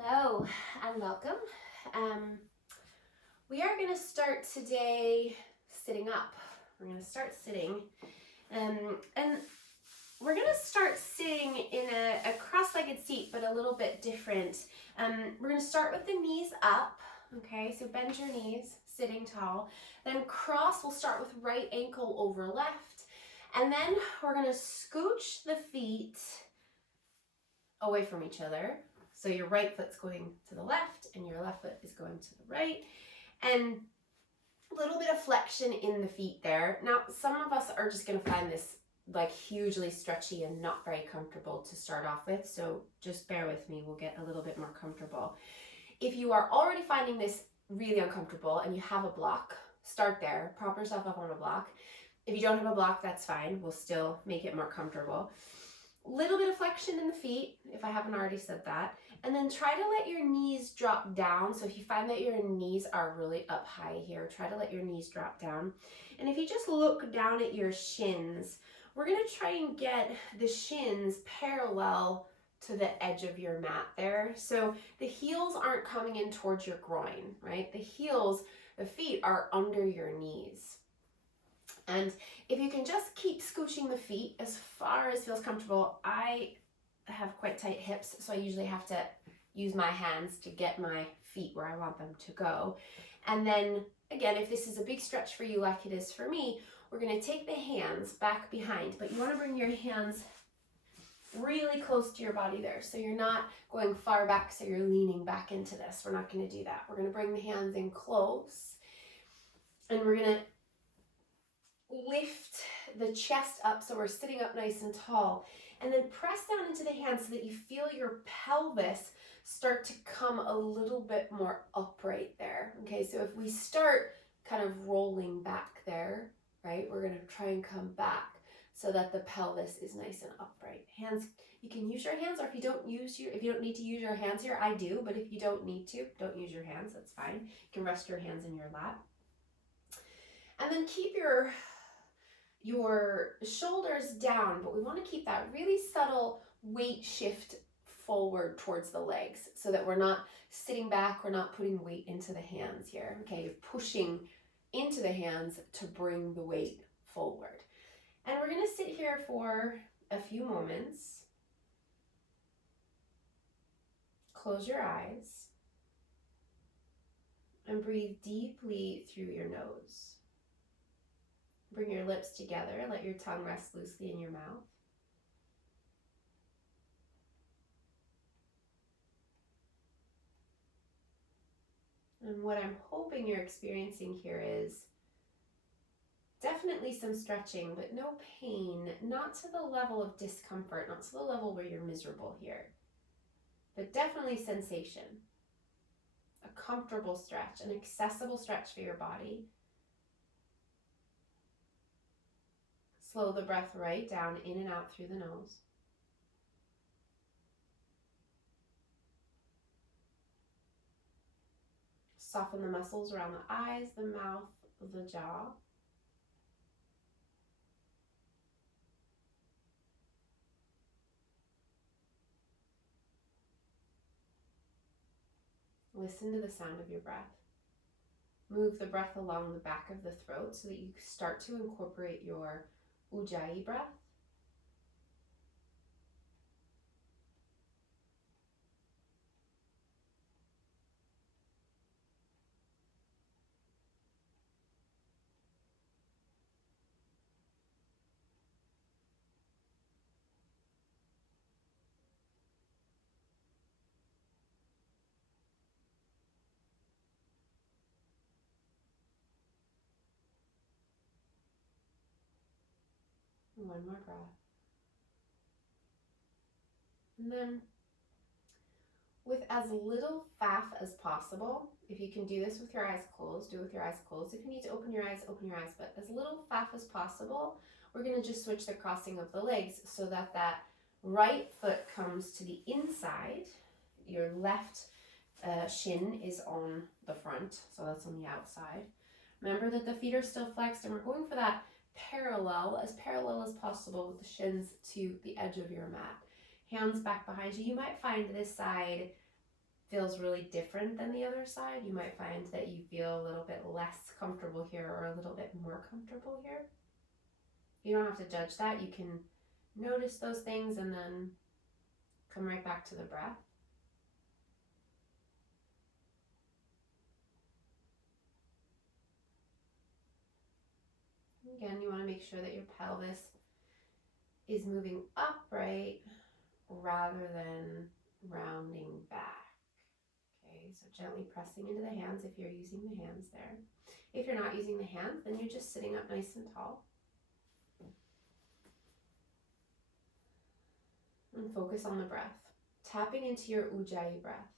Hello and welcome. We are going to start today sitting up. We're going to start sitting and we're going to start sitting in a cross-legged seat, but a little bit different. We're going to start with the knees up. Okay, so bend your knees, sitting tall. Then cross, we'll start with right ankle over left. And then we're going to scooch the feet away from each other. So your right foot's going to the left and your left foot is going to the right. And a little bit of flexion in the feet there. Now, some of us are just going to find this like hugely stretchy and not very comfortable to start off with. So just bear with me, we'll get a little bit more comfortable. If you are already finding this really uncomfortable and you have a block, start there, prop yourself up on a block. If you don't have a block, that's fine. We'll still make it more comfortable. Little bit of flexion in the feet, if I haven't already said that. And then try to let your knees drop down. So if you find that your knees are really up high here, try to let your knees drop down. And if you just look down at your shins, we're going to try and get the shins parallel to the edge of your mat there. So the heels aren't coming in towards your groin, right? The heels, the feet are under your knees. And if you can just keep scooching the feet as far as feels comfortable. I have quite tight hips, so I usually have to use my hands to get my feet where I want them to go. And then again, if this is a big stretch for you like it is for me, we're going to take the hands back behind, but you want to bring your hands really close to your body there. So you're not going far back, so you're leaning back into this. We're not going to do that. We're going to bring the hands in close, and we're going to lift the chest up so we're sitting up nice and tall, and then press down into the hands so that you feel your pelvis start to come a little bit more upright there. Okay, so if we start kind of rolling back there, right, we're going to try and come back so that the pelvis is nice and upright. Hands, you can use your hands, or if you don't need to use your hands here, I do, but if you don't need to, don't use your hands, that's fine. You can rest your hands in your lap. And then keep your shoulders down, but we want to keep that really subtle weight shift forward towards the legs so that we're not sitting back, we're not putting weight into the hands here. Okay, you're pushing into the hands to bring the weight forward. And we're going to sit here for a few moments. Close your eyes and breathe deeply through your nose. Bring your lips together, let your tongue rest loosely in your mouth. And what I'm hoping you're experiencing here is definitely some stretching, but no pain, not to the level of discomfort, not to the level where you're miserable here, but definitely sensation. A comfortable stretch, an accessible stretch for your body. Slow the breath right down, in and out through the nose. Soften the muscles around the eyes, the mouth, the jaw. Listen to the sound of your breath. Move the breath along the back of the throat so that you start to incorporate your Ujjayi breath. One more breath. And then with as little faff as possible, if you can do this with your eyes closed, do it with your eyes closed. If you need to open your eyes, but as little faff as possible, we're going to just switch the crossing of the legs so that that right foot comes to the inside. Your left shin is on the front, so that's on the outside. Remember that the feet are still flexed, and we're going for that parallel as possible with the shins to the edge of your mat. Hands back behind you. You might find this side feels really different than the other side. You might find that you feel a little bit less comfortable here or a little bit more comfortable here. You don't have to judge that. You can notice those things and then come right back to the breath. Again, you want to make sure that your pelvis is moving upright rather than rounding back. Okay, so gently pressing into the hands if you're using the hands there. If you're not using the hands, then you're just sitting up nice and tall. And focus on the breath, tapping into your Ujjayi breath.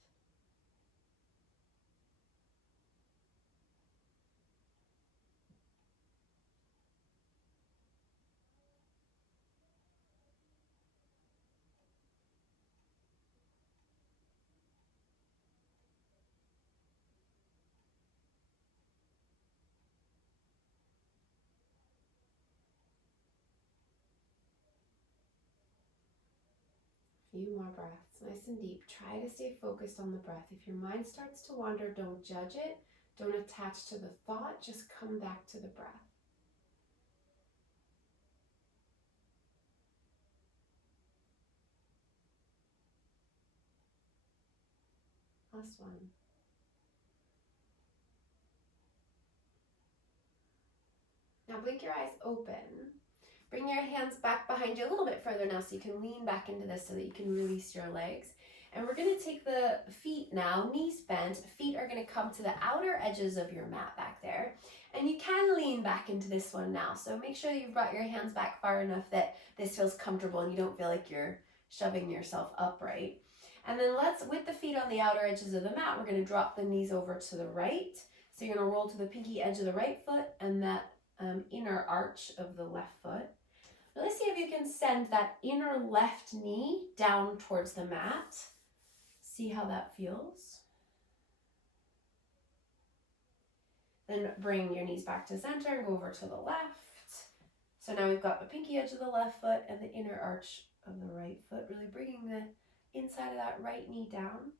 Few more breaths, nice and deep. Try to stay focused on the breath. If your mind starts to wander, don't judge it. Don't attach to the thought. Just come back to the breath. Last one. Now blink your eyes open. Bring your hands back behind you a little bit further now so you can lean back into this so that you can release your legs. And we're going to take the feet now, knees bent. Feet are going to come to the outer edges of your mat back there. And you can lean back into this one now. So make sure you've brought your hands back far enough that this feels comfortable and you don't feel like you're shoving yourself upright. And then with the feet on the outer edges of the mat, we're going to drop the knees over to the right. So you're going to roll to the pinky edge of the right foot and that inner arch of the left foot. Now let's see if you can send that inner left knee down towards the mat. See how that feels. Then bring your knees back to center and go over to the left. So now we've got the pinky edge of the left foot and the inner arch of the right foot, really bringing the inside of that right knee down.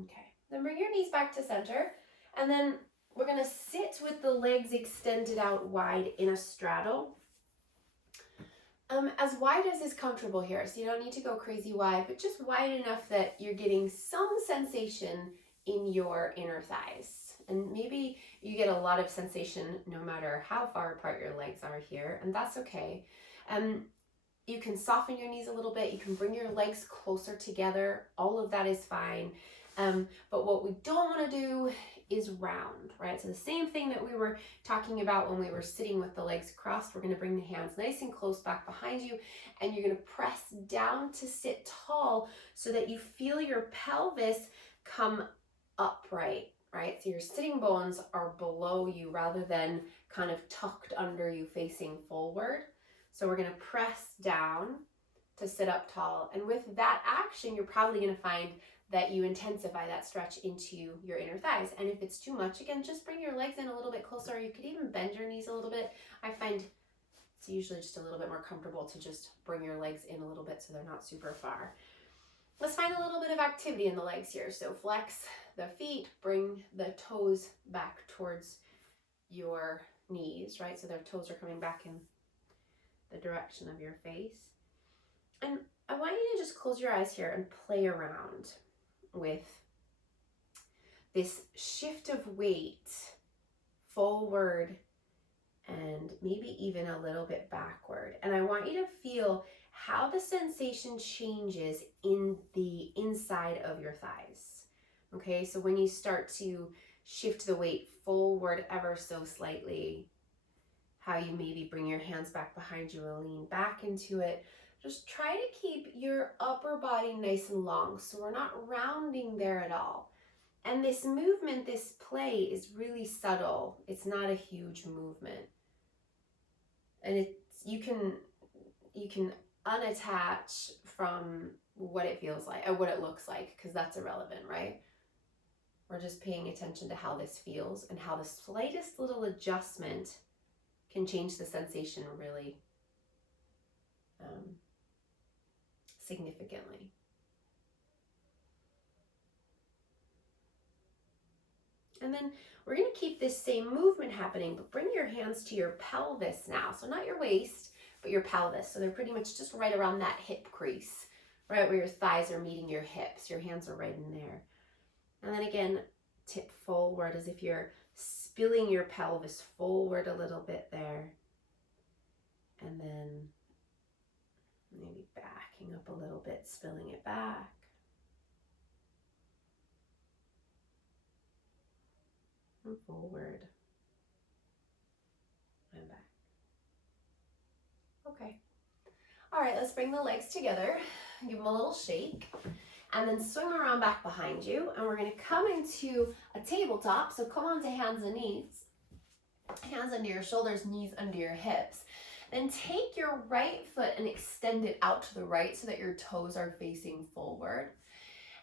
Okay, then bring your knees back to center, and then we're going to sit with the legs extended out wide in a straddle. As wide as is comfortable here, so you don't need to go crazy wide, but just wide enough that you're getting some sensation in your inner thighs. And maybe you get a lot of sensation no matter how far apart your legs are here, and that's okay. You can soften your knees a little bit, you can bring your legs closer together, all of that is fine. But what we don't want to do is round, right? So the same thing that we were talking about when we were sitting with the legs crossed, we're going to bring the hands nice and close back behind you, and you're going to press down to sit tall so that you feel your pelvis come upright, right? So your sitting bones are below you rather than kind of tucked under you facing forward. So we're going to press down to sit up tall. And with that action, you're probably going to find that you intensify that stretch into your inner thighs. And if it's too much, again, just bring your legs in a little bit closer. You could even bend your knees a little bit. I find it's usually just a little bit more comfortable to just bring your legs in a little bit so they're not super far. Let's find a little bit of activity in the legs here. So flex the feet, bring the toes back towards your knees, right? So their toes are coming back in the direction of your face. And I want you to just close your eyes here and play around with this shift of weight forward and maybe even a little bit backward. And I want you to feel how the sensation changes in the inside of your thighs. Okay, so when you start to shift the weight forward ever so slightly, how you maybe bring your hands back behind you and lean back into it. Just try to keep your upper body nice and long so we're not rounding there at all. And this movement, this play is really subtle. It's not a huge movement. And you can unattach from what it feels like or what it looks like, because that's irrelevant, right? We're just paying attention to how this feels and how the slightest little adjustment can change the sensation really significantly. And then we're going to keep this same movement happening, but bring your hands to your pelvis now. So not your waist, but your pelvis. So they're pretty much just right around that hip crease, right where your thighs are meeting your hips. Your hands are right in there. And then again, tip forward as if you're spilling your pelvis forward a little bit there. And then maybe backing up a little bit, spilling it back. And forward. And back. Okay. All right, let's bring the legs together. Give them a little shake. And then swing around back behind you. And we're going to come into a tabletop. So come onto hands and knees. Hands under your shoulders, knees under your hips. Then take your right foot and extend it out to the right so that your toes are facing forward.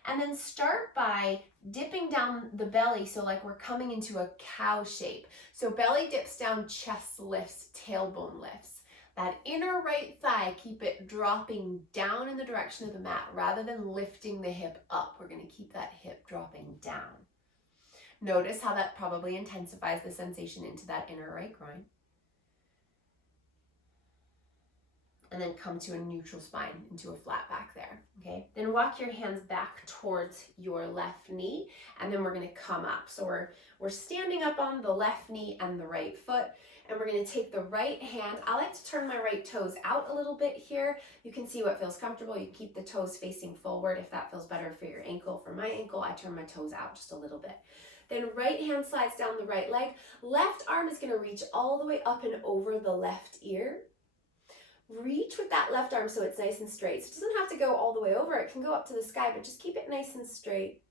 And then start by dipping down the belly, so like we're coming into a cow shape. So belly dips down, chest lifts, tailbone lifts. That inner right thigh, keep it dropping down in the direction of the mat rather than lifting the hip up. We're going to keep that hip dropping down. Notice how that probably intensifies the sensation into that inner right groin. And then come to a neutral spine, into a flat back there, okay? Then walk your hands back towards your left knee, and then we're gonna come up. So we're standing up on the left knee and the right foot, and we're gonna take the right hand. I like to turn my right toes out a little bit here. You can see what feels comfortable. You keep the toes facing forward if that feels better for your ankle. For my ankle, I turn my toes out just a little bit. Then right hand slides down the right leg. Left arm is gonna reach all the way up and over the left ear. Reach with that left arm so it's nice and straight. So it doesn't have to go all the way over. It can go up to the sky, but just keep it nice and straight.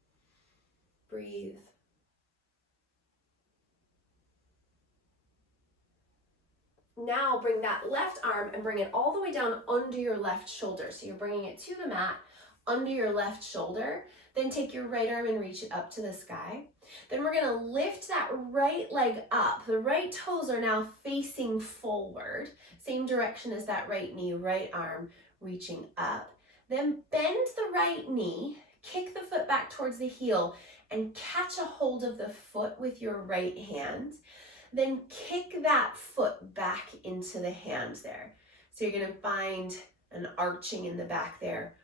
Breathe. Now bring that left arm and bring it all the way down under your left shoulder. So you're bringing it to the mat, under your left shoulder. Then take your right arm and reach it up to the sky. Then we're gonna lift that right leg up. The right toes are now facing forward. Same direction as that right knee, right arm reaching up. Then bend the right knee, kick the foot back towards the heel, and catch a hold of the foot with your right hand. Then kick that foot back into the hand there. So you're gonna find an arching in the back there.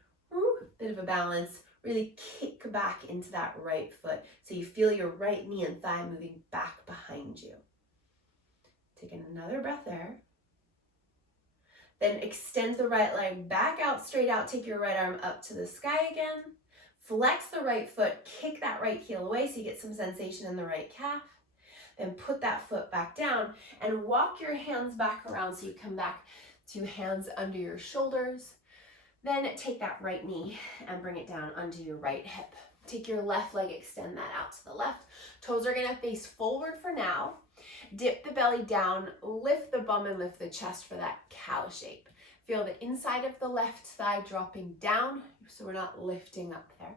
Bit of a balance. Really kick back into that right foot so you feel your right knee and thigh moving back behind you. Take another breath there. Then extend the right leg back out, straight out. Take your right arm up to the sky again. Flex the right foot, kick that right heel away so you get some sensation in the right calf. Then put that foot back down and walk your hands back around so you come back to hands under your shoulders. Then take that right knee and bring it down under your right hip. Take your left leg, extend that out to the left. Toes are gonna face forward for now. Dip the belly down, lift the bum and lift the chest for that cow shape. Feel the inside of the left thigh dropping down so we're not lifting up there.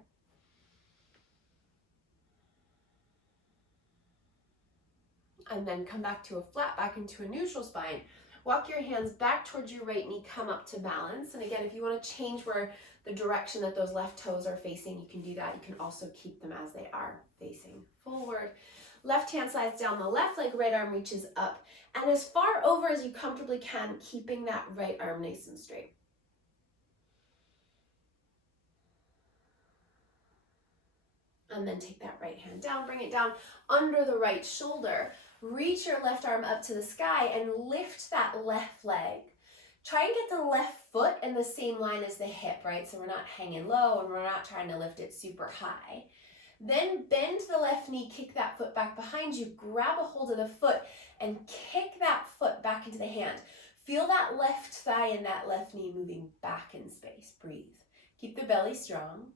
And then come back to a flat back into a neutral spine. Walk your hands back towards your right knee, come up to balance. And again, if you want to change where the direction that those left toes are facing, you can do that. You can also keep them as they are facing forward. Left hand slides down the left leg, right arm reaches up. And as far over as you comfortably can, keeping that right arm nice and straight. And then take that right hand down, bring it down under the right shoulder. Reach your left arm up to the sky and lift that left leg. Try and get the left foot in the same line as the hip, right? So we're not hanging low and we're not trying to lift it super high. Then bend the left knee, kick that foot back behind you, grab a hold of the foot and kick that foot back into the hand. Feel that left thigh and that left knee moving back in space. Breathe. Keep the belly strong.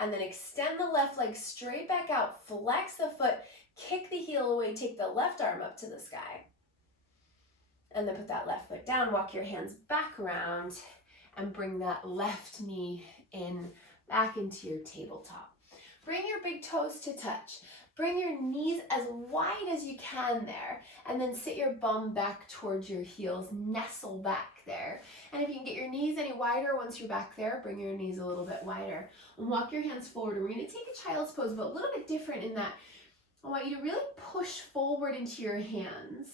And then extend the left leg straight back out, flex the foot, kick the heel away, take the left arm up to the sky. And then put that left foot down, walk your hands back around, and bring that left knee in back into your tabletop. Bring your big toes to touch. Bring your knees as wide as you can there, and then sit your bum back towards your heels, nestle back there. And if you can get your knees any wider once you're back there, bring your knees a little bit wider. And walk your hands forward. We're going to take a child's pose, but a little bit different in that I want you to really push forward into your hands.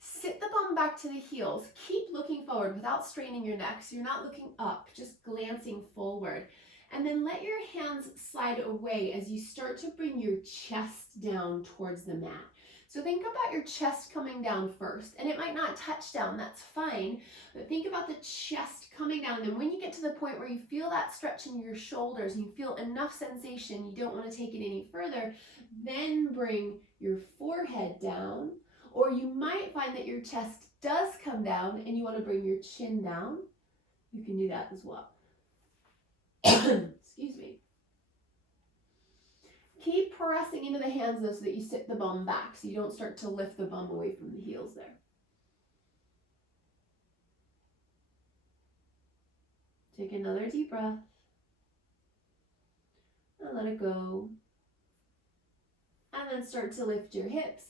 Sit the bum back to the heels. Keep looking forward without straining your neck, so you're not looking up, just glancing forward. And then let your hands slide away as you start to bring your chest down towards the mat. So think about your chest coming down first, and it might not touch down, that's fine, but think about the chest coming down. And then when you get to the point where you feel that stretch in your shoulders and you feel enough sensation, you don't want to take it any further, then bring your forehead down, or you might find that your chest does come down and you want to bring your chin down. You can do that as well. Excuse me. Keep pressing into the hands though so that you sit the bum back so you don't start to lift the bum away from the heels there. Take another deep breath and let it go. And then start to lift your hips,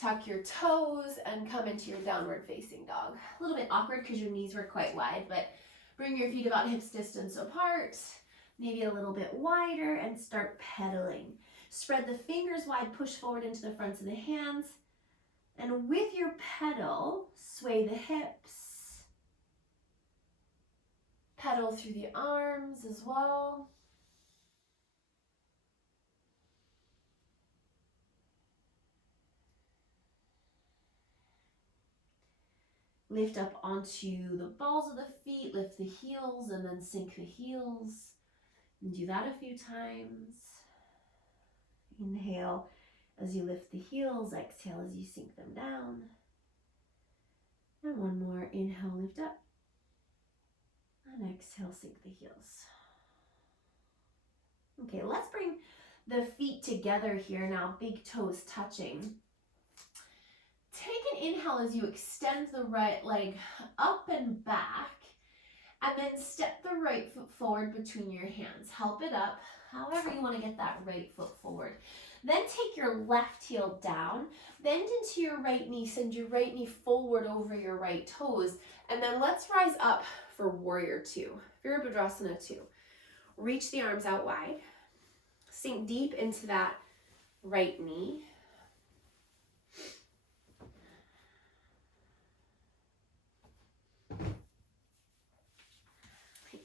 tuck your toes, and come into your downward facing dog. A little bit awkward because your knees were quite wide, but bring your feet about hips distance apart, maybe a little bit wider, and start pedaling. Spread the fingers wide, push forward into the fronts of the hands, and with your pedal, sway the hips. Pedal through the arms as well. Lift up onto the balls of the feet, lift the heels, and then sink the heels. And do that a few times. Inhale as you lift the heels, exhale as you sink them down. And one more, inhale, lift up. And exhale, sink the heels. Okay, let's bring the feet together here now, big toes touching. Take an inhale as you extend the right leg up and back, and then step the right foot forward between your hands. Help it up, however you want to get that right foot forward. Then take your left heel down, bend into your right knee, send your right knee forward over your right toes, and then let's rise up for Warrior Two, Virabhadrasana 2. Reach the arms out wide, sink deep into that right knee.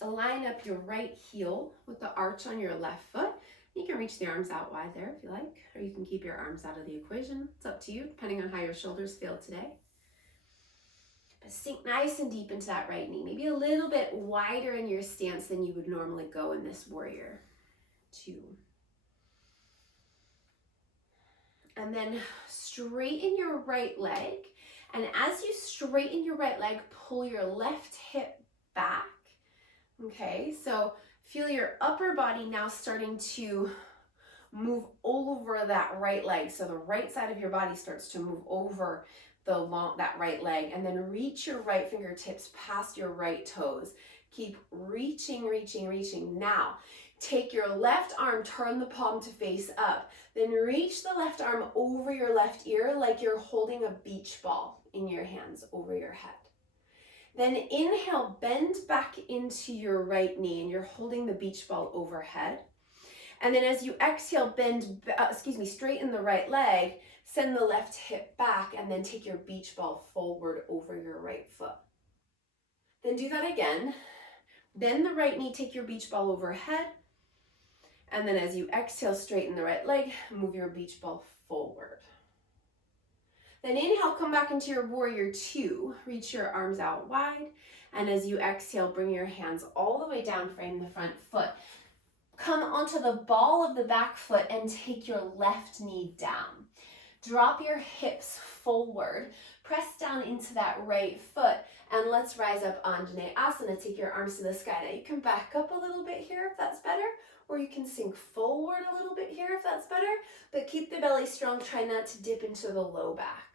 Align up your right heel with the arch on your left foot. You can reach the arms out wide there if you like, or you can keep your arms out of the equation. It's up to you, depending on how your shoulders feel today. But sink nice and deep into that right knee, maybe a little bit wider in your stance than you would normally go in this Warrior Two. And then straighten your right leg. And as you straighten your right leg, pull your left hip back. Okay, so feel your upper body now starting to move over that right leg. So the right side of your body starts to move over that right leg, and then reach your right fingertips past your right toes. Keep reaching, reaching, reaching. Now, take your left arm, turn the palm to face up. Then reach the left arm over your left ear like you're holding a beach ball in your hands over your head. Then inhale, bend back into your right knee, and you're holding the beach ball overhead. And then as you exhale, straighten the right leg, send the left hip back, and then take your beach ball forward over your right foot. Then do that again. Bend the right knee, take your beach ball overhead. And then as you exhale, straighten the right leg, move your beach ball forward. Then inhale, come back into your Warrior Two. Reach your arms out wide. And as you exhale, bring your hands all the way down, frame the front foot. Come onto the ball of the back foot and take your left knee down. Drop your hips forward. Press down into that right foot. And let's rise up Anjaneyasana. Take your arms to the sky. Now you can back up a little bit here if that's better, or you can sink forward a little bit here if that's better, but keep the belly strong. Try not to dip into the low back.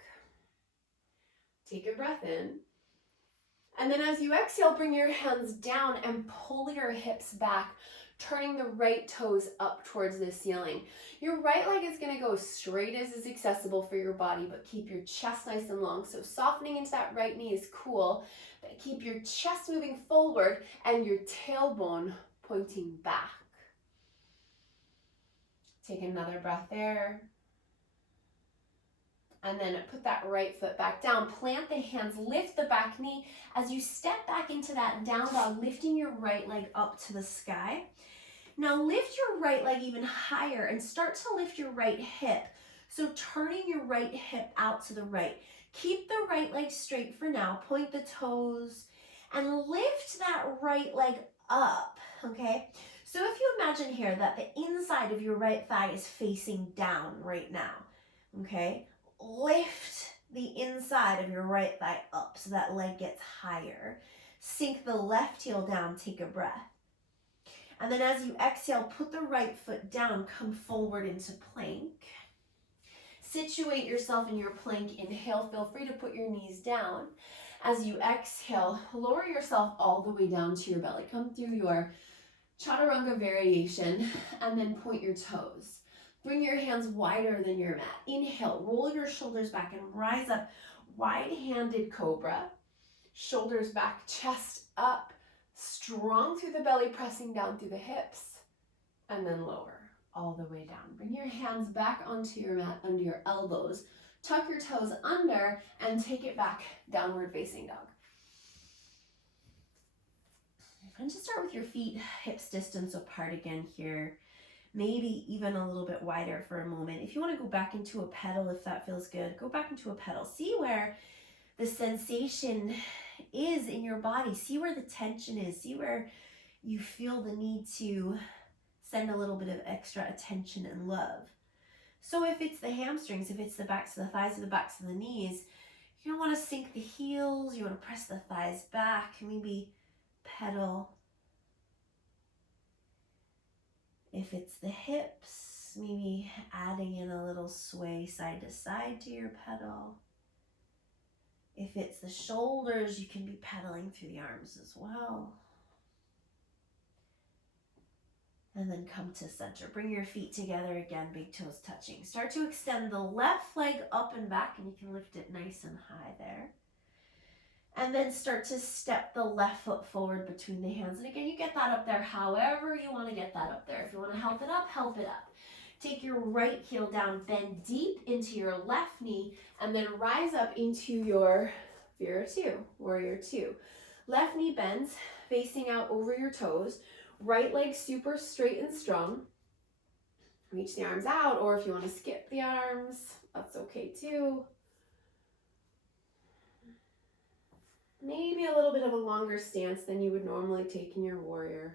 Take a breath in, And then as you exhale, bring your hands down and pull your hips back, turning the right toes up towards the ceiling. Your right leg is going to go straight as is accessible for your body, but keep your chest nice and long. So softening into that right knee is cool, but keep your chest moving forward and your tailbone pointing back. Take another breath there. And then put that right foot back down. Plant the hands, lift the back knee. As you step back into that down dog, lifting your right leg up to the sky. Now lift your right leg even higher and start to lift your right hip. So turning your right hip out to the right. Keep the right leg straight for now. Point the toes and lift that right leg up, okay? So if you imagine here that the inside of your right thigh is facing down right now, okay? Lift the inside of your right thigh up so that leg gets higher. Sink the left heel down, take a breath. And then as you exhale, put the right foot down, come forward into plank. Situate yourself in your plank. Inhale, feel free to put your knees down. As you exhale, lower yourself all the way down to your belly. Come through your chaturanga variation and then point your toes. Bring your hands wider than your mat. Inhale, roll your shoulders back and rise up. Wide-handed cobra. Shoulders back, chest up. Strong through the belly, pressing down through the hips. And then lower all the way down. Bring your hands back onto your mat, under your elbows. Tuck your toes under and take it back, downward facing dog. And just start with your feet hips distance apart again here. Maybe even a little bit wider for a moment. If you want to go back into a pedal, if that feels good, go back into a pedal. See where the sensation is in your body. See where the tension is. See where you feel the need to send a little bit of extra attention and love. So if it's the hamstrings, if it's the backs of the thighs or the backs of the knees, you don't want to sink the heels. You want to press the thighs back. Maybe pedal. If it's the hips, maybe adding in a little sway side to side to your pedal. If it's the shoulders, you can be pedaling through the arms as well. And then come to center. Bring your feet together again, big toes touching. Start to extend the left leg up and back, and you can lift it nice and high there. And then start to step the left foot forward between the hands. And again, you get that up there however you want to get that up there. If you want to help it up, help it up. Take your right heel down, bend deep into your left knee, and then rise up into your warrior two. Left knee bends, facing out over your toes. Right leg super straight and strong. Reach the arms out, or if you want to skip the arms, that's okay too. Maybe a little bit of a longer stance than you would normally take in your warrior.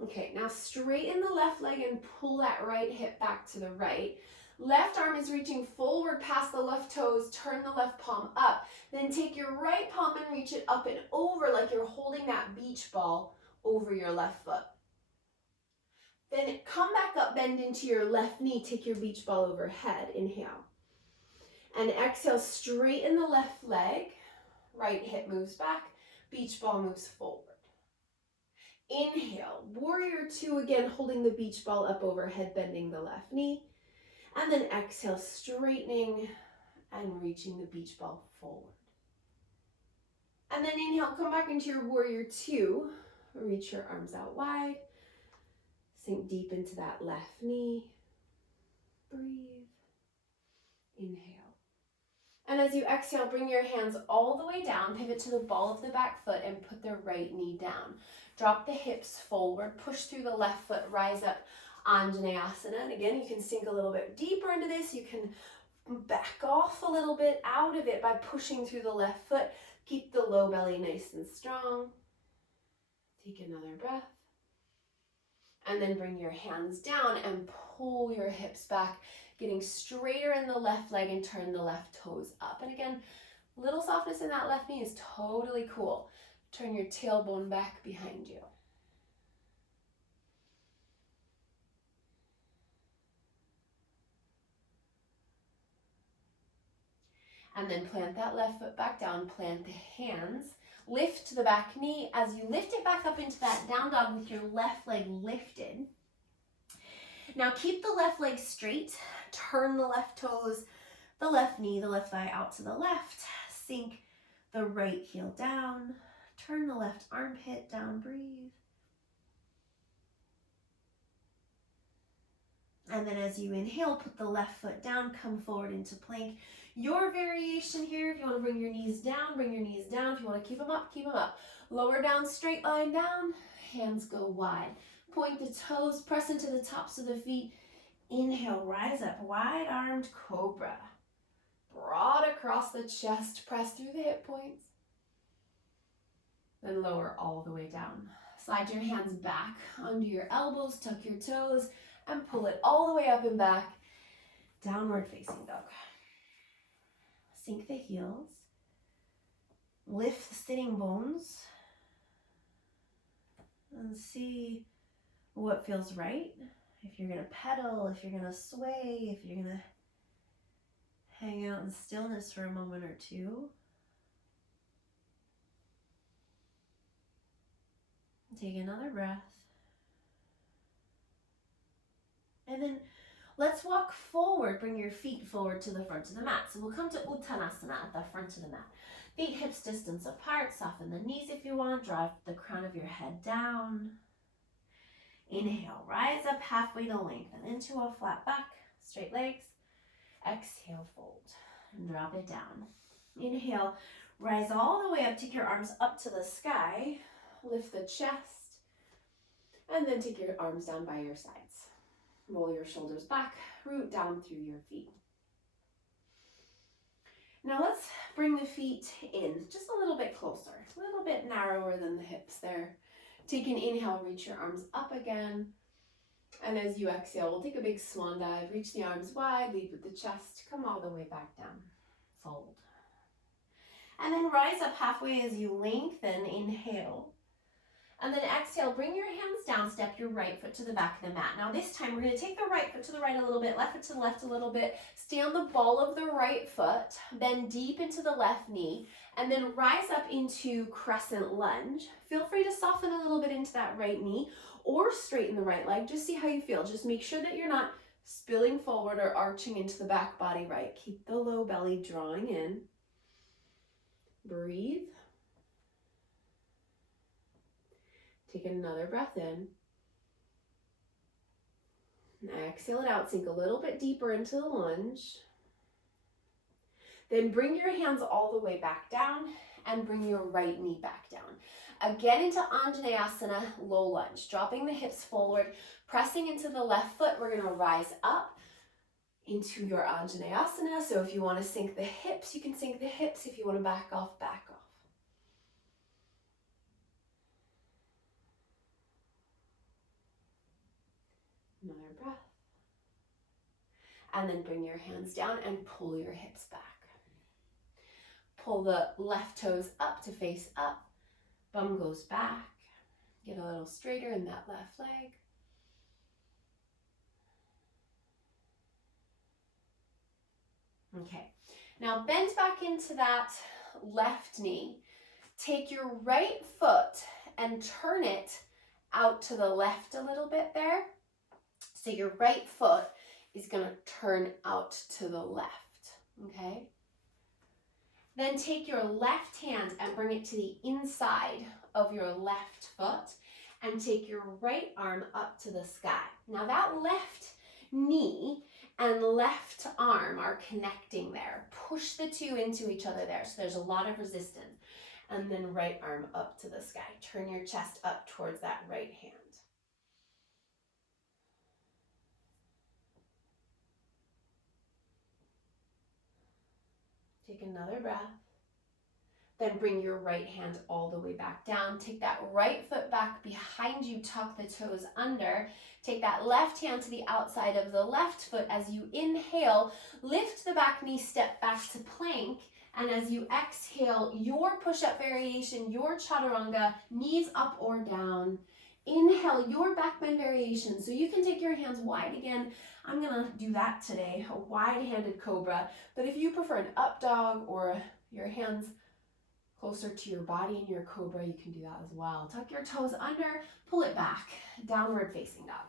Okay, now straighten the left leg and pull that right hip back to the right. Left arm is reaching forward past the left toes. Turn the left palm up. Then take your right palm and reach it up and over like you're holding that beach ball over your left foot. Then come back up, bend into your left knee. Take your beach ball overhead. Inhale. And exhale, straighten the left leg. Right hip moves back. Beach ball moves forward. Inhale, warrior two again, holding the beach ball up overhead, bending the left knee. And then exhale, straightening and reaching the beach ball forward. And then inhale, come back into your warrior two. Reach your arms out wide. Sink deep into that left knee. Breathe. Inhale. And as you exhale, bring your hands all the way down, pivot to the ball of the back foot and put the right knee down. Drop the hips forward, push through the left foot, rise up, Anjaneyasana. And again, you can sink a little bit deeper into this. You can back off a little bit out of it by pushing through the left foot. Keep the low belly nice and strong. Take another breath. And then bring your hands down and pull your hips back, getting straighter in the left leg and turn the left toes up. And again, little softness in that left knee is totally cool. Turn your tailbone back behind you. And then plant that left foot back down, plant the hands, lift the back knee. As you lift it back up into that down dog with your left leg lifted. Now keep the left leg straight, turn the left toes, the left knee, the left thigh out to the left, sink the right heel down, turn the left armpit down, breathe. And then as you inhale, put the left foot down, come forward into plank. Your variation here, if you want to bring your knees down, bring your knees down. If you want to keep them up, keep them up. Lower down, straight line down, hands go wide. Point the toes, press into the tops of the feet. Inhale, rise up, wide-armed cobra. Broad across the chest, press through the hip points. Then lower all the way down. Slide your hands back under your elbows, tuck your toes, and pull it all the way up and back. Downward facing dog. Sink the heels. Lift the sitting bones. And see what feels right. If you're going to pedal, if you're going to sway, if you're going to hang out in stillness for a moment or two. Take another breath. And then let's walk forward. Bring your feet forward to the front of the mat. So we'll come to Uttanasana at the front of the mat. Feet hips distance apart. Soften the knees if you want. Drive the crown of your head down. Inhale, rise up halfway to lengthen into a flat back. Straight legs. Exhale, fold. And drop it down. Inhale, rise all the way up. Take your arms up to the sky. Lift the chest. And then take your arms down by your sides. Roll your shoulders back, root down through your feet. Now let's bring the feet in just a little bit closer, a little bit narrower than the hips there. Take an inhale, reach your arms up again. And as you exhale, we'll take a big swan dive, reach the arms wide, lead with the chest, come all the way back down, fold. And then rise up halfway as you lengthen, inhale. And then exhale, bring your hands down, step your right foot to the back of the mat. Now this time we're going to take the right foot to the right a little bit, left foot to the left a little bit, stay on the ball of the right foot, bend deep into the left knee, and then rise up into crescent lunge. Feel free to soften a little bit into that right knee or straighten the right leg. Just see how you feel. Just make sure that you're not spilling forward or arching into the back body, right? Keep the low belly drawing in. Breathe. Take another breath in. Exhale it out, sink a little bit deeper into the lunge. Then bring your hands all the way back down and bring your right knee back down. Again into Anjaneyasana, low lunge, dropping the hips forward, pressing into the left foot. We're going to rise up into your Anjaneyasana. So if you want to sink the hips, you can sink the hips. If you want to back off, back off. Another breath. And then bring your hands down and pull your hips back. Pull the left toes up to face up. Bum goes back. Get a little straighter in that left leg. Okay. Now bend back into that left knee. Take your right foot and turn it out to the left a little bit there. So your right foot is going to turn out to the left, okay? Then take your left hand and bring it to the inside of your left foot and take your right arm up to the sky. Now that left knee and left arm are connecting there. Push the two into each other there, so there's a lot of resistance. And then right arm up to the sky. Turn your chest up towards that right hand. Take another breath. Then bring your right hand all the way back down. Take that right foot back behind you, tuck the toes under. Take that left hand to the outside of the left foot as you inhale. Lift the back knee, step back to plank. And as you exhale, your push-up variation, your chaturanga, knees up or down. Inhale, your back bend variation. So you can take your hands wide again. I'm gonna do that today, a wide-handed cobra. But if you prefer an up dog or your hands closer to your body in your cobra, you can do that as well. Tuck your toes under, pull it back, downward facing dog.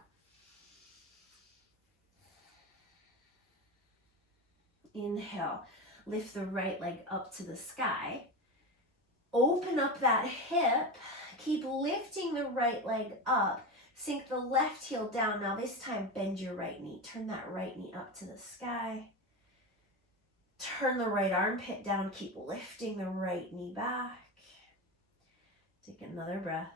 Inhale, lift the right leg up to the sky. Open up that hip, keep lifting the right leg up. Sink the left heel down. Now this time, bend your right knee. Turn that right knee up to the sky. Turn the right armpit down. Keep lifting the right knee back. Take another breath.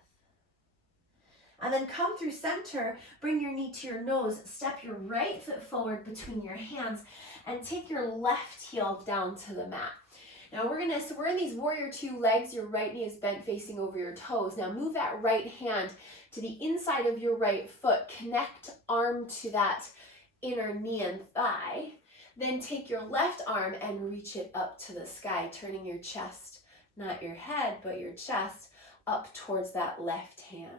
And then come through center. Bring your knee to your nose. Step your right foot forward between your hands and take your left heel down to the mat. Now we're in these warrior two legs. Your right knee is bent facing over your toes. Now move that right hand to the inside of your right foot. Connect arm to that inner knee and thigh. Then take your left arm and reach it up to the sky, turning your chest, not your head, but your chest up towards that left hand.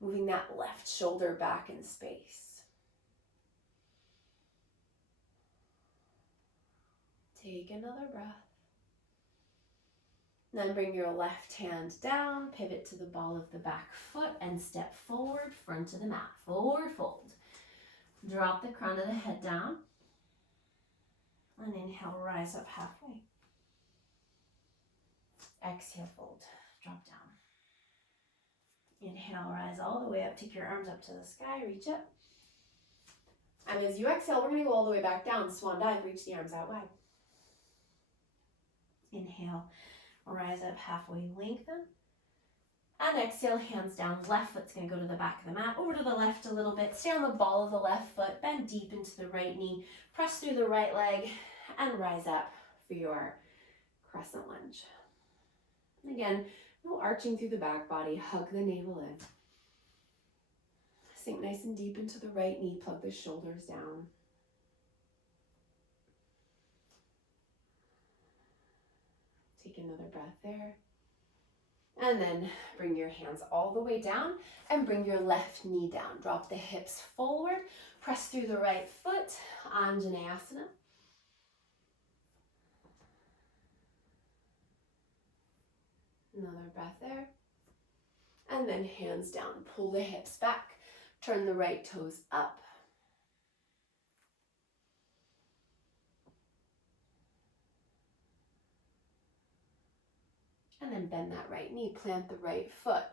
Moving that left shoulder back in space. Take another breath. Then bring your left hand down, pivot to the ball of the back foot, and step forward, front of the mat. Forward fold. Drop the crown of the head down. And inhale, rise up halfway. Exhale, fold. Drop down. Inhale, rise all the way up. Take your arms up to the sky, reach up. And as you exhale, we're going to go all the way back down. Swan dive, reach the arms out wide. Inhale, rise up halfway, lengthen. And exhale, hands down. Left foot's going to go to the back of the mat, over to the left a little bit. Stay on the ball of the left foot, bend deep into the right knee. Press through the right leg and rise up for your crescent lunge. And again, no arching through the back body. Hug the navel in. Sink nice and deep into the right knee. Plug the shoulders down. Take another breath there. And then bring your hands all the way down and bring your left knee down. Drop the hips forward. Press through the right foot. Anjaneyasana. Another breath there. And then hands down. Pull the hips back. Turn the right toes up. And then bend that right knee, plant the right foot.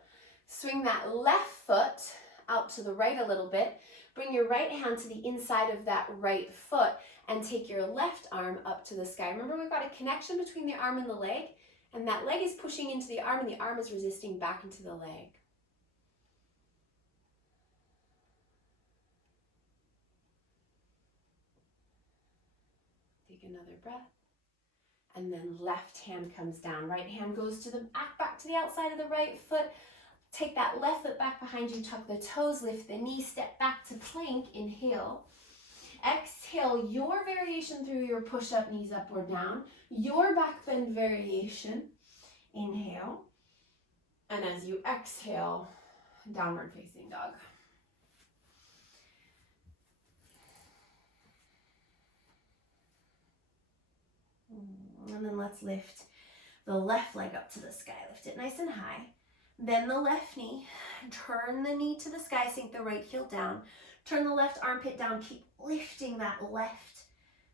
Swing that left foot out to the right a little bit. Bring your right hand to the inside of that right foot and take your left arm up to the sky. Remember, we've got a connection between the arm and the leg, and that leg is pushing into the arm and the arm is resisting back into the leg. Take another breath. And then left hand comes down. Right hand goes to the back to the outside of the right foot. Take that left foot back behind you. Tuck the toes, lift the knee, step back to plank. Inhale. Exhale your variation through your push-up, knees up or down. Your back bend variation. Inhale. And as you exhale, downward facing dog. And then let's lift the left leg up to the sky. Lift it nice and high. Bend the left knee. Turn the knee to the sky. Sink the right heel down. Turn the left armpit down. Keep lifting that left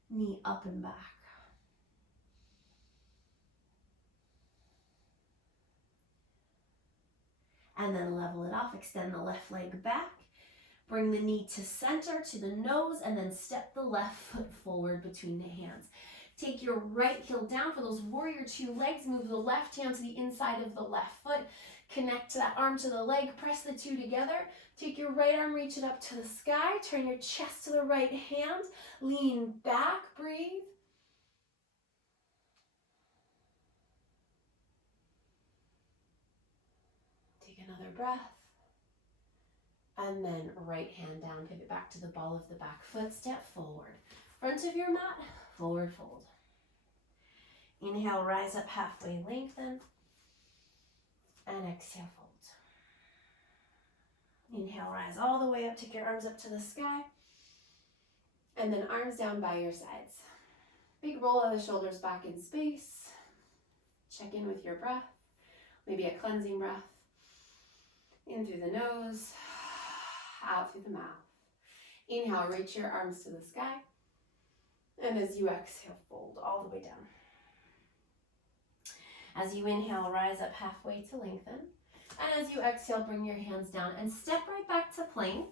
knee up and back. And then level it off. Extend the left leg back. Bring the knee to center, to the nose, and then step the left foot forward between the hands. Take your right heel down for those warrior two legs. Move the left hand to the inside of the left foot. Connect that arm to the leg. Press the two together. Take your right arm, reach it up to the sky. Turn your chest to the right hand. Lean back, breathe. Take another breath. And then right hand down, pivot back to the ball of the back foot. Step forward. Front of your mat, forward fold. Inhale, rise up halfway, lengthen. And exhale, fold. Inhale, rise all the way up, take your arms up to the sky. And then arms down by your sides. Big roll of the shoulders back in space. Check in with your breath. Maybe a cleansing breath. In through the nose, out through the mouth. Inhale, reach your arms to the sky. And as you exhale, fold all the way down. As you inhale, rise up halfway to lengthen. And as you exhale, bring your hands down and step right back to plank.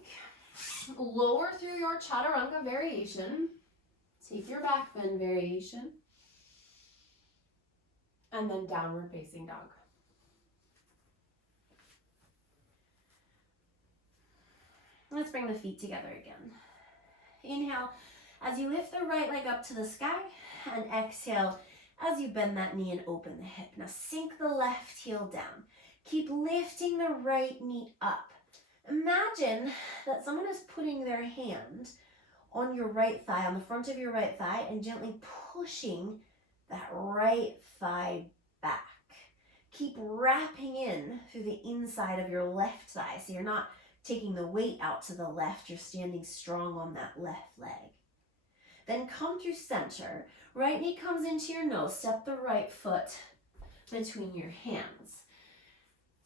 Lower through your chaturanga variation. Take your back bend variation. And then downward facing dog. Let's bring the feet together again. Inhale as you lift the right leg up to the sky, and exhale as you bend that knee and open the hip. Now sink the left heel down. Keep lifting the right knee up. Imagine that someone is putting their hand on your right thigh, on the front of your right thigh, and gently pushing that right thigh back. Keep wrapping in through the inside of your left thigh, so you're not taking the weight out to the left, you're standing strong on that left leg. Then come through center. Right knee comes into your nose. Step the right foot between your hands.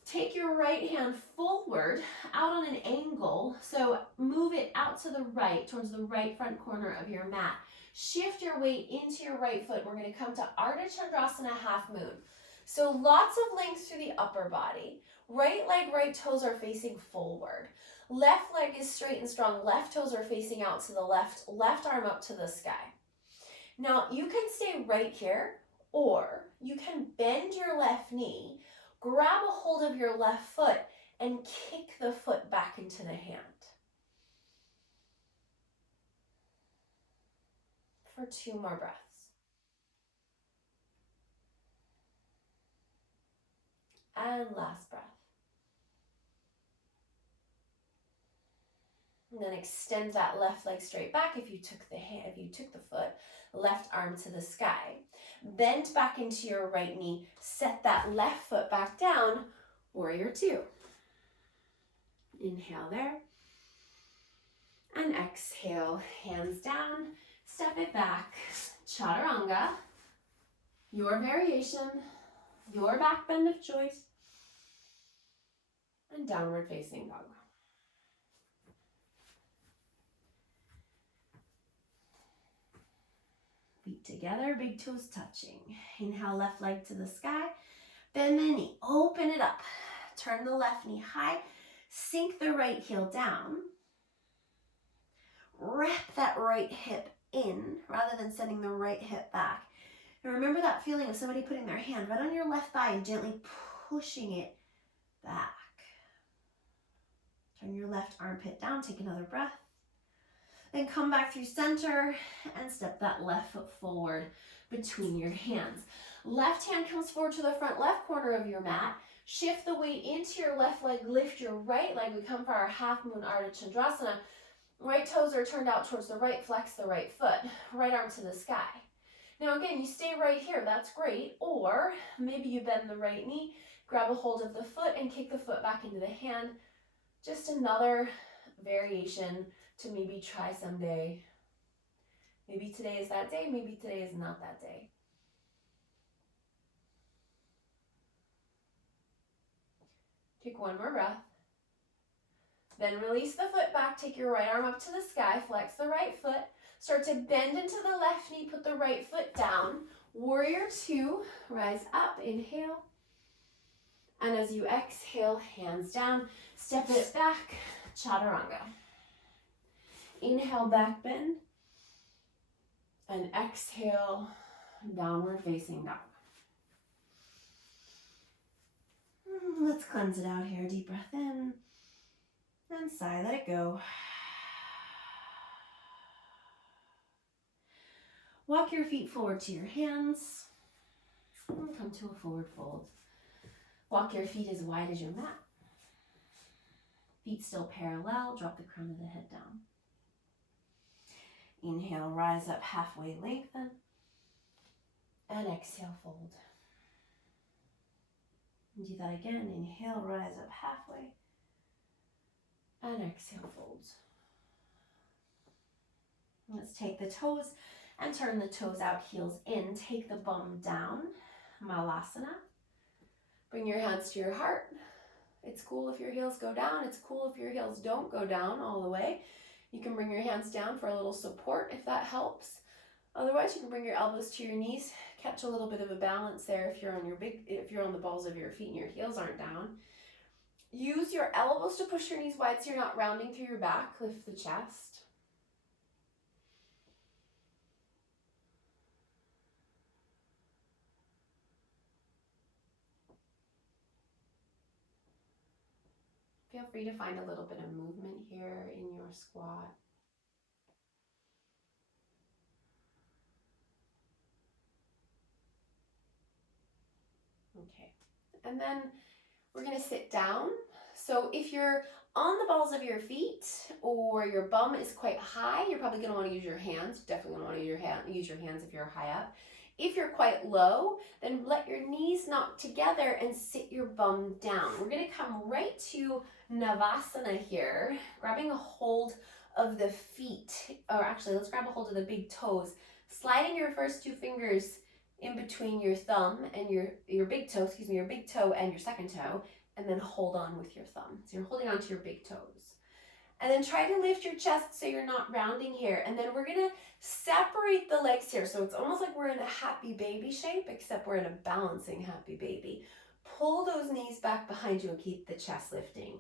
Take your right hand forward, out on an angle. So move it out to the right, towards the right front corner of your mat. Shift your weight into your right foot. We're going to come to Ardha Chandrasana, half moon. So lots of length through the upper body. Right leg, right toes are facing forward. Left leg is straight and strong. Left toes are facing out to the left. Left arm up to the sky. Now you can stay right here, or you can bend your left knee, grab a hold of your left foot, and kick the foot back into the hand. For 2 more breaths. And last breath. And then extend that left leg straight back if you took the foot, left arm to the sky. Bend back into your right knee, set that left foot back down, warrior 2. Inhale there. And exhale, hands down, step it back, chaturanga, your variation, your back bend of choice, and downward facing dog. Feet together, big toes touching. Inhale, left leg to the sky. Bend the knee, open it up. Turn the left knee high. Sink the right heel down. Wrap that right hip in rather than sending the right hip back. And remember that feeling of somebody putting their hand right on your left thigh and gently pushing it back. Turn your left armpit down, take another breath. Then come back through center and step that left foot forward between your hands. Left hand comes forward to the front left corner of your mat. Shift the weight into your left leg, lift your right leg. We come for our half moon Ardha Chandrasana. Right toes are turned out towards the right, flex the right foot, right arm to the sky. Now again, you stay right here, that's great. Or maybe you bend the right knee, grab a hold of the foot and kick the foot back into the hand. Just another variation to maybe try someday. Maybe today is that day, maybe today is not that day. Take 1 more breath. Then release the foot back, take your right arm up to the sky, flex the right foot, start to bend into the left knee, put the right foot down. Warrior 2, rise up, inhale. And as you exhale, hands down, step it back, chaturanga. Inhale, back bend. And exhale, downward facing dog. Let's cleanse it out here. Deep breath in. And sigh, let it go. Walk your feet forward to your hands. And come to a forward fold. Walk your feet as wide as your mat. Feet still parallel. Drop the crown of the head down. Inhale, rise up halfway, lengthen. And exhale, fold. And do that again. Inhale, rise up halfway. And exhale, fold. Let's take the toes and turn the toes out, heels in. Take the bum down, Malasana. Bring your hands to your heart. It's cool if your heels go down. It's cool if your heels don't go down all the way. You can bring your hands down for a little support if that helps. Otherwise, you can bring your elbows to your knees, catch a little bit of a balance there if you're on the balls of your feet and your heels aren't down. Use your elbows to push your knees wide so you're not rounding through your back. Lift the chest. Feel free to find a little bit of movement here in your squat. Okay, and then we're gonna sit down. So if you're on the balls of your feet or your bum is quite high, you're probably gonna wanna use your hands. Definitely gonna wanna use your hands if you're high up. If you're quite low, then let your knees knock together and sit your bum down. We're gonna come right to Navasana here, grabbing a hold of the feet, or actually let's grab a hold of the big toes, sliding your first two fingers in between your thumb and your big toe, your big toe and your second toe, and then hold on with your thumb. So you're holding on to your big toes. And then try to lift your chest so you're not rounding here. And then we're gonna separate the legs here. So it's almost like we're in a happy baby shape, except we're in a balancing happy baby. Pull those knees back behind you and keep the chest lifting.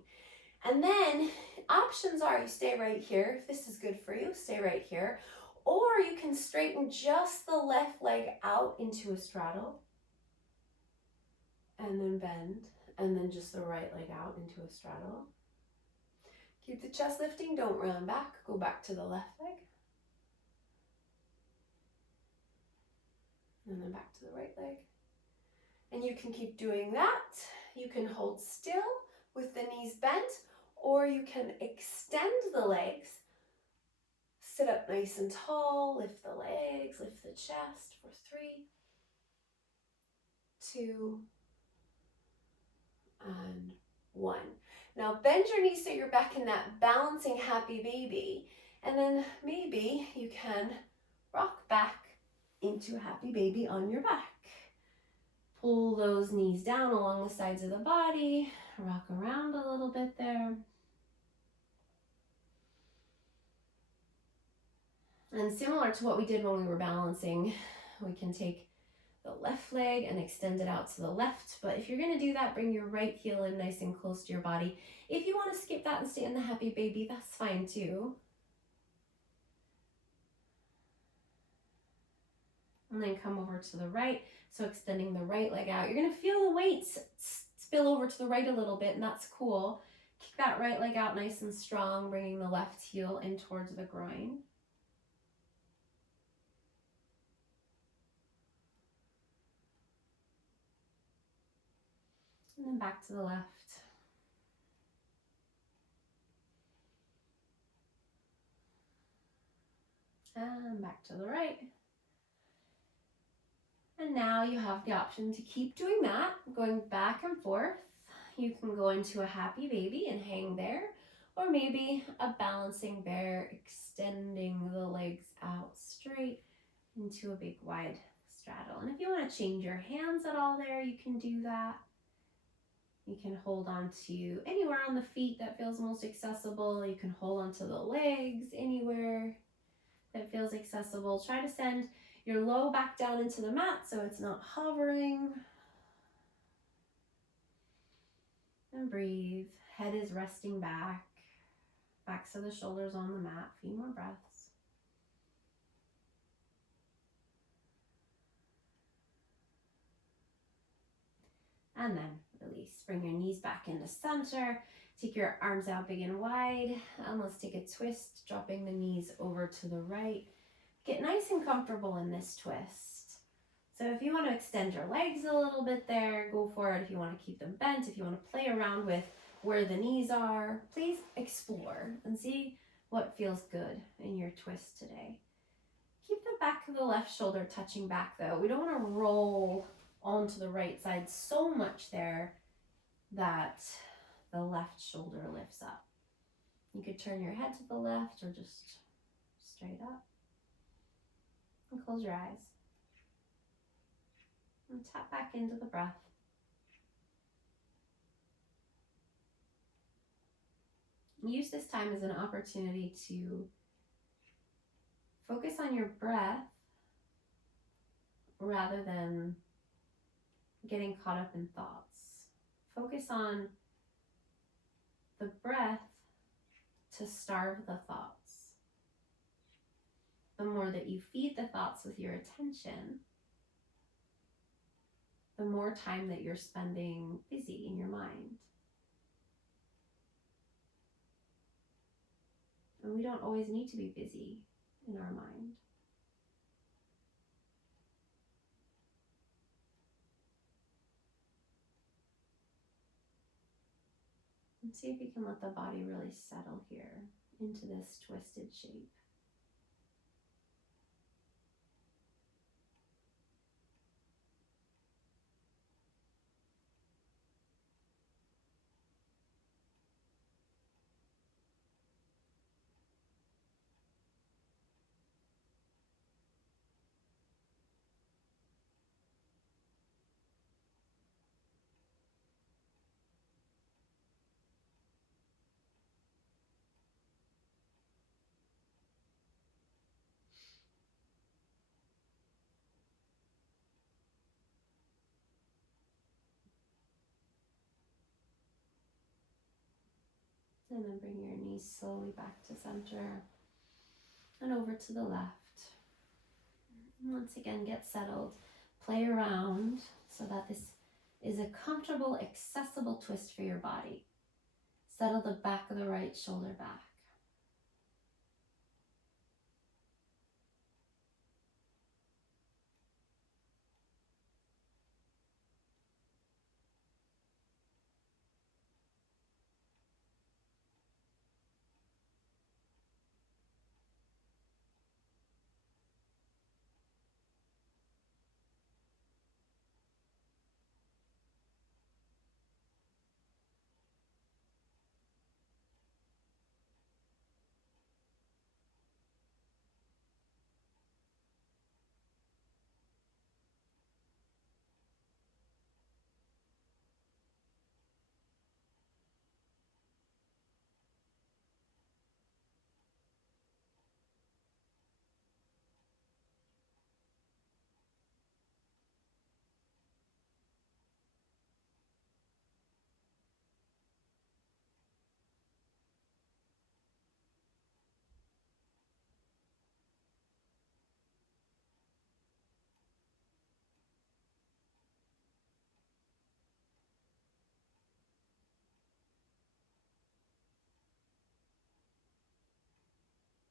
And then options are you stay right here. If this is good for you, stay right here. Or you can straighten just the left leg out into a straddle. And then bend. And then just the right leg out into a straddle. Keep the chest lifting, don't round back. Go back to the left leg. And then back to the right leg. And you can keep doing that. You can hold still with the knees bent, or you can extend the legs. Sit up nice and tall, lift the legs, lift the chest for 3, 2, and 1. Now bend your knees so you're back in that balancing happy baby. And then maybe you can rock back into a happy baby on your back. Pull those knees down along the sides of the body. Rock around a little bit there. And similar to what we did when we were balancing, we can take the left leg and extend it out to the left. But if you're going to do that, bring your right heel in nice and close to your body. If you want to skip that and stay in the happy baby, that's fine too. And then come over to the right. So extending the right leg out. You're going to feel the weight spill over to the right a little bit, and that's cool. Kick that right leg out nice and strong, bringing the left heel in towards the groin. And then back to the left. And back to the right. And now you have the option to keep doing that, going back and forth. You can go into a happy baby and hang there, or maybe a balancing bear, extending the legs out straight into a big wide straddle. And if you want to change your hands at all there, you can do that. You can hold on to anywhere on the feet that feels most accessible. You can hold on to the legs anywhere that feels accessible. Try to send your low back down into the mat so it's not hovering. And breathe. Head is resting back. Backs of the shoulders on the mat. A few more breaths. And then release. Bring your knees back into center. Take your arms out big and wide. And let's take a twist, dropping the knees over to the right. Get nice and comfortable in this twist. So if you want to extend your legs a little bit there, go for it. If you want to keep them bent, if you want to play around with where the knees are, please explore and see what feels good in your twist today. Keep the back of the left shoulder touching back though. We don't want to roll onto the right side so much there that the left shoulder lifts up. You could turn your head to the left or just straight up. And close your eyes. And tap back into the breath. Use this time as an opportunity to focus on your breath rather than getting caught up in thoughts. Focus on the breath to starve the thoughts. The more that you feed the thoughts with your attention, the more time that you're spending busy in your mind. And we don't always need to be busy in our mind. And see if you can let the body really settle here into this twisted shape. And then bring your knees slowly back to center and over to the left. And once again, get settled. Play around so that this is a comfortable, accessible twist for your body. Settle the back of the right shoulder back.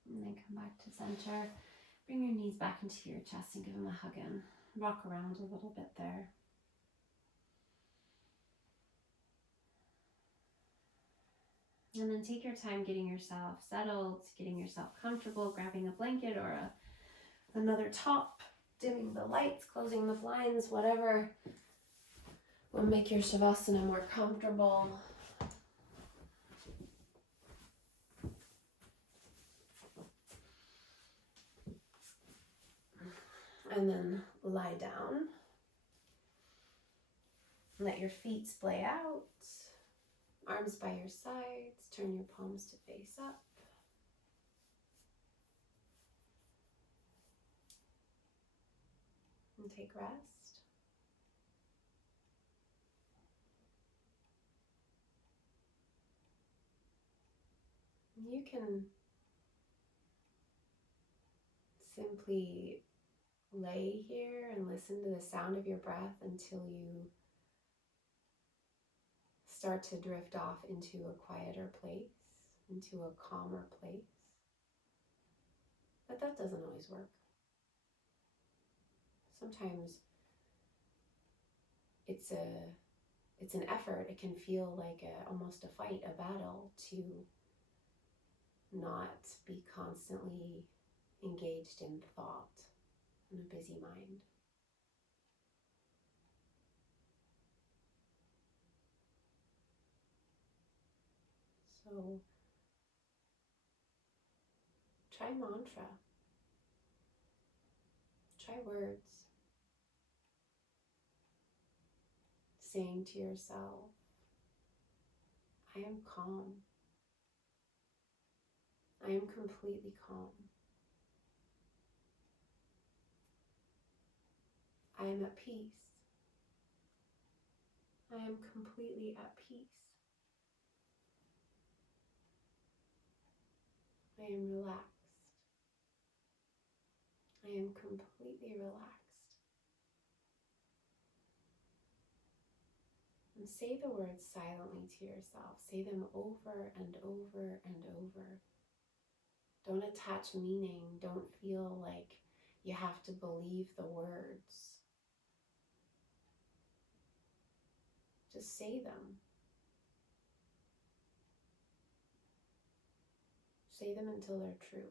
And then come back to center. Bring your knees back into your chest and give them a hug and rock around a little bit there. And then take your time getting yourself settled, getting yourself comfortable, grabbing a blanket or another top, dimming the lights, closing the blinds, whatever will make your Shavasana more comfortable. And then lie down. Let your feet splay out. Arms by your sides. Turn your palms to face up. And take rest. You can simply lay here and listen to the sound of your breath until you start to drift off into a quieter place, into a calmer place. But that doesn't always work. Sometimes it's an effort. It can feel like almost a fight, a battle, to not be constantly engaged in thought in a busy mind. So Try mantra. Try words. Saying to yourself, I am calm. I am completely calm. I am at peace. I am completely at peace. I am relaxed. I am completely relaxed. And say the words silently to yourself. Say them over and over and over. Don't attach meaning. Don't feel like you have to believe the words. Just say them. Say them until they're true.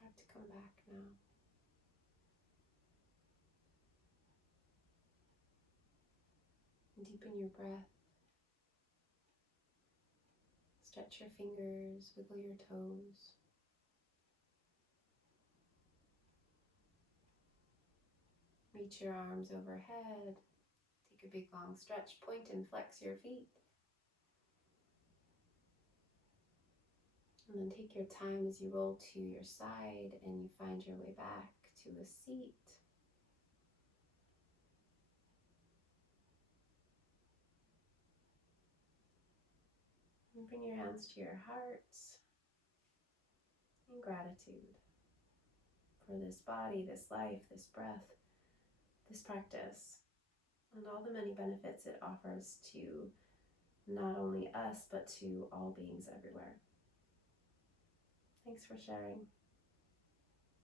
Start to come back now. Deepen your breath. Stretch your fingers, wiggle your toes. Reach your arms overhead. Take a big long stretch, point and flex your feet. And then take your time as you roll to your side and you find your way back to a seat. And bring your hands to your hearts in gratitude for this body, this life, this breath, this practice, and all the many benefits it offers to not only us, but to all beings everywhere. Thanks for sharing.